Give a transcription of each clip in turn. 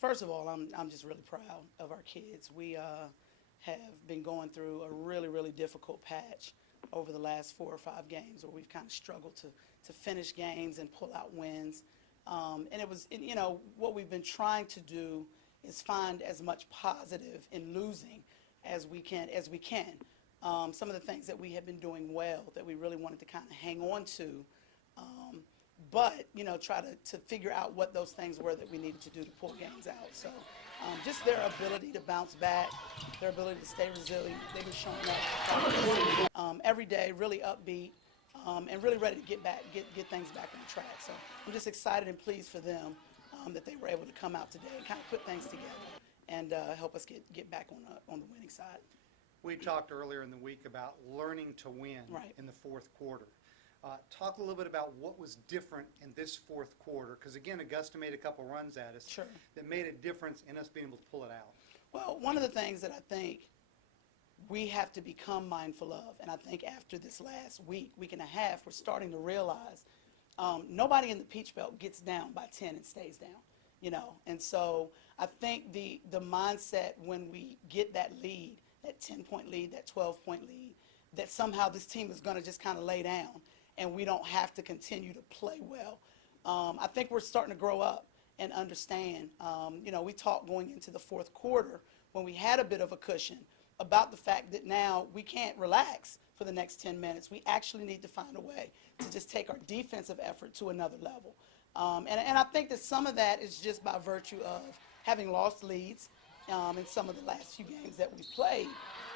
First of all, I'm just really proud of our kids. We have been going through a really, really difficult patch over the last 4 or 5 games where we've kind of struggled to finish games and pull out wins. And it was, you know, what we've been trying to do is find as much positive in losing as we can. Some of the things that we have been doing well that we really wanted to kind of hang on to, but, you know, try to figure out what those things were that we needed to do to pull games out. So just their ability to bounce back, their ability to stay resilient. They've been showing up every day, really upbeat, and really ready to get things back on track. So I'm just excited and pleased for them that they were able to come out today and kind of put things together and help us get back on the winning side. We talked earlier in the week about learning to win in the fourth quarter. Talk a little bit about what was different in this fourth quarter, because again, Augusta made a couple runs at us that made a difference in us being able to pull it out. Well, one of the things that I think we have to become mindful of, and I think after this last week and a half, we're starting to realize nobody in the Peach Belt gets down by 10 and stays down, you know. And so I think the mindset when we get that lead, that 10-point lead, that 12-point lead, that somehow this team is going to just kind of lay down and we don't have to continue to play well. I think we're starting to grow up and understand. You know, we talked going into the fourth quarter when we had a bit of a cushion about the fact that now we can't relax for the next 10 minutes. We actually need to find a way to just take our defensive effort to another level. And I think that some of that is just by virtue of having lost leads in some of the last few games that we've played,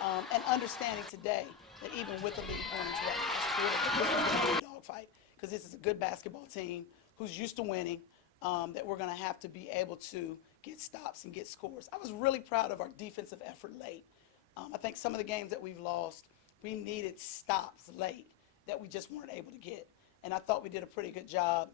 and understanding today that even with the lead going into that last quarter, this is going to be a dogfight because this is a good basketball team who's used to winning, that we're going to have to be able to get stops and get scores. I was really proud of our defensive effort late. I think some of the games that we've lost, we needed stops late that we just weren't able to get. And I thought we did a pretty good job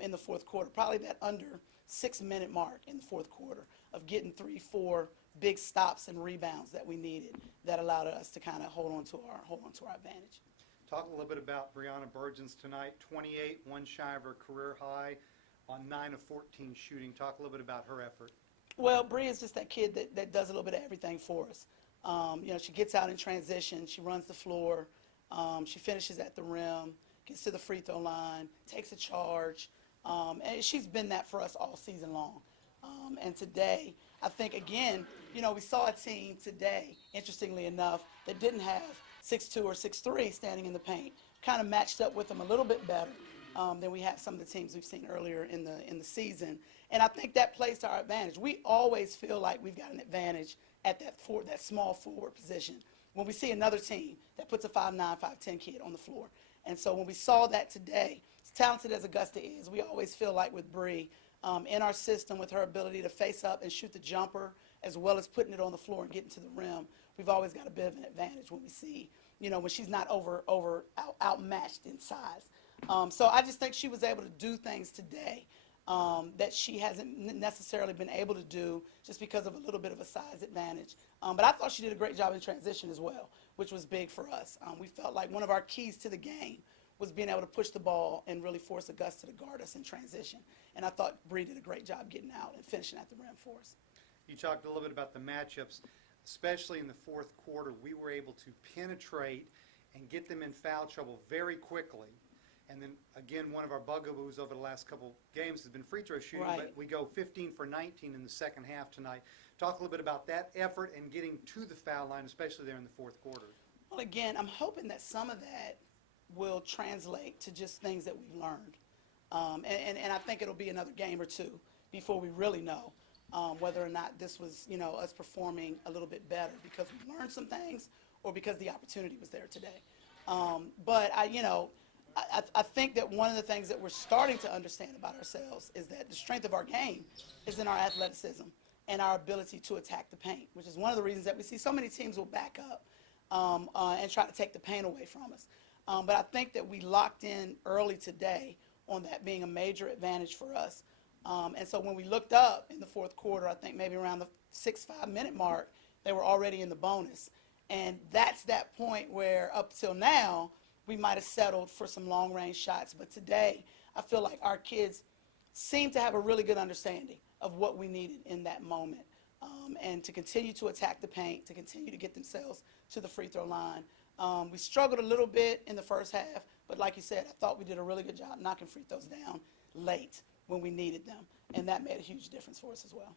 in the fourth quarter, probably that under 6-minute mark in the fourth quarter of getting 3-4 big stops and rebounds that we needed that allowed us to kind of hold on to our advantage. Talk a little bit about Brianna Burgeons tonight, 28, one shy of her career high on 9 of 14 shooting. Talk a little bit about her effort. Well, Bri is just that kid that does a little bit of everything for us. You know, she gets out in transition, she runs the floor, she finishes at the rim, gets to the free throw line, takes a charge, and she's been that for us all season long. And today, I think, again, you know, we saw a team today, interestingly enough, that didn't have 6'2" or 6'3" standing in the paint, kind of matched up with them a little bit better than we have some of the teams we've seen earlier in the season. And I think that plays to our advantage. We always feel like we've got an advantage at that small forward position when we see another team that puts a 5'9", 5'10" kid on the floor. And so when we saw that today, as talented as Augusta is, we always feel like with Bree, in our system, with her ability to face up and shoot the jumper, as well as putting it on the floor and getting to the rim, we've always got a bit of an advantage when we see, you know, when she's not outmatched in size. So I just think she was able to do things today that she hasn't necessarily been able to do just because of a little bit of a size advantage. But I thought she did a great job in transition as well, which was big for us. We felt like one of our keys to the game was being able to push the ball and really force Augusta to guard us in transition. And I thought Bree did a great job getting out and finishing at the rim for us. You talked a little bit about the matchups, especially in the fourth quarter. We were able to penetrate and get them in foul trouble very quickly. And then, again, one of our bugaboos over the last couple games has been free throw shooting, but we go 15 for 19 in the second half tonight. Talk a little bit about that effort and getting to the foul line, especially there in the fourth quarter. Well, again, I'm hoping that some of that will translate to just things that we've learned. And I think it'll be another game or two before we really know whether or not this was, you know, us performing a little bit better because we learned some things or because the opportunity was there today. But I think that one of the things that we're starting to understand about ourselves is that the strength of our game is in our athleticism and our ability to attack the paint, which is one of the reasons that we see so many teams will back up and try to take the paint away from us. But I think that we locked in early today on that being a major advantage for us. And so when we looked up in the fourth quarter, I think maybe around the 6-5-minute mark, they were already in the bonus. And that's that point where up till now, we might have settled for some long-range shots. But today, I feel like our kids seemed to have a really good understanding of what we needed in that moment, and to continue to attack the paint, to continue to get themselves to the free throw line. We struggled a little bit in the first half, but like you said, I thought we did a really good job knocking free throws down late when we needed them, and that made a huge difference for us as well.